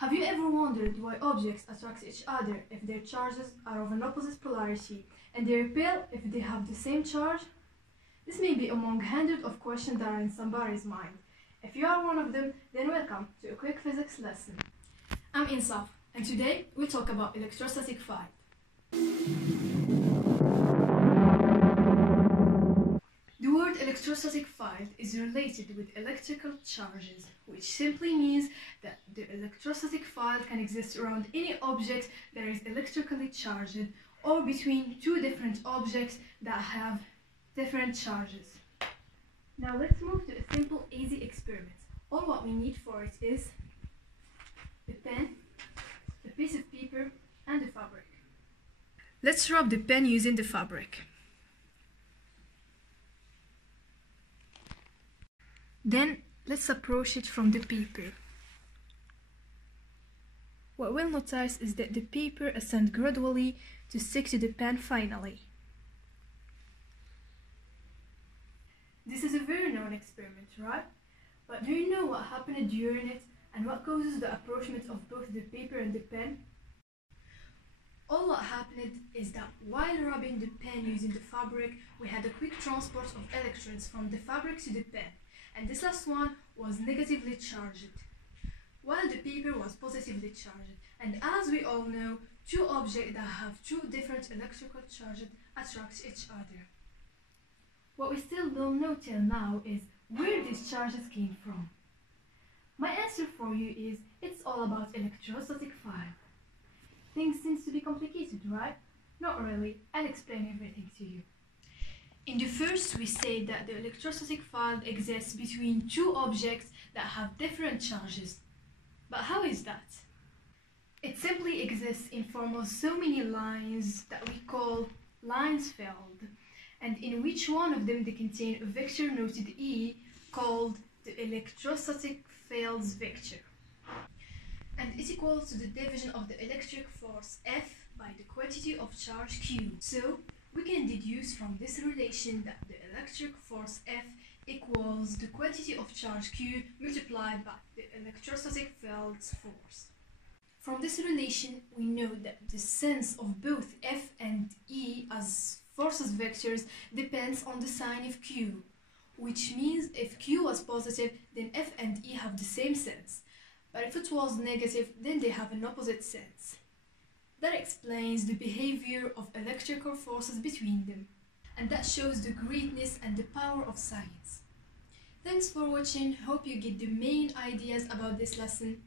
Have you ever wondered why objects attract each other if their charges are of an opposite polarity, and they repel if they have the same charge? This may be among hundreds of questions that are in somebody's mind. If you are one of them, then welcome to a quick physics lesson. I'm Insaf, and today we'll talk about electrostatic field. The word electrostatic field is related with electrical charges, which simply means that the electrostatic field can exist around any object that is electrically charged or between two different objects that have different charges. Now let's move to a simple, easy experiment. All what we need for it is a pen, a piece of paper, and a fabric. Let's rub the pen using the fabric. Then let's approach it from the paper. What we'll notice is that the paper ascends gradually to stick to the pen finally. This is a very known experiment, right? But do you know what happened during it and what causes the approachment of both the paper and the pen? All what happened is that while rubbing the pen using the fabric, we had a quick transport of electrons from the fabric to the pen, and this last one was negatively charged, while the paper was positively charged. And as we all know, two objects that have two different electrical charges attract each other. What we still don't know till now is where these charges came from. My answer for you is it's all about electrostatic field. Things seem to be complicated, right? Not really. I'll explain everything to you. In the first, we say that the electrostatic field exists between two objects that have different charges. But how is that? It simply exists in form of so many lines that we call lines field, and in which one of them they contain a vector noted E called the electrostatic field's vector. And it equals to the division of the electric force F by the quantity of charge Q. So we can deduce from this relation that the electric force F equals the quantity of charge Q multiplied by the electrostatic field's force. From this relation, we know that the sense of both F and E as forces vectors depends on the sign of Q, which means if Q was positive, then F and E have the same sense, but if it was negative, then they have an opposite sense. That explains the behavior of electrical forces between them, and that shows the greatness and the power of science. Thanks for watching. Hope you get the main ideas about this lesson.